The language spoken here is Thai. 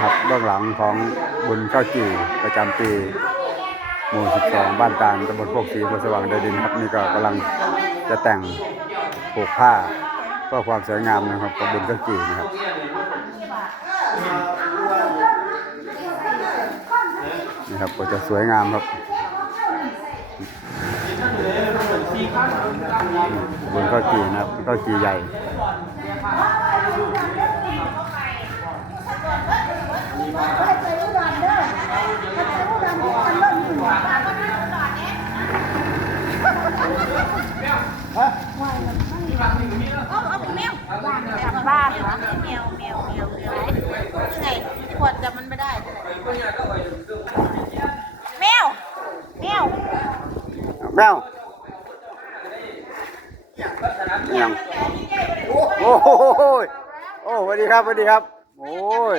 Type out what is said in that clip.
นะครับเบื้องหลังของบุญเก้าจีประจำปี หมู่ 12 บ้านตาลตำบลโคกศรีอำเภอสว่างแดนดินครับนี่ก็กำลังจะแต่งผูกผ้าเพื่อความสวยงามนะครับของบุญเก้าจีนะครับนี่ครับก็จะสวยงามครับบนข้าวจีนะครับข้าวจีใหญ่ บ้านเหรอแมวแมวแมวแมวคือไงขวดจับมันไม่ได้แมวแมวแมวยังโอ้โหโอ้สวัสดีครับสวัสดีครับ โอ้ย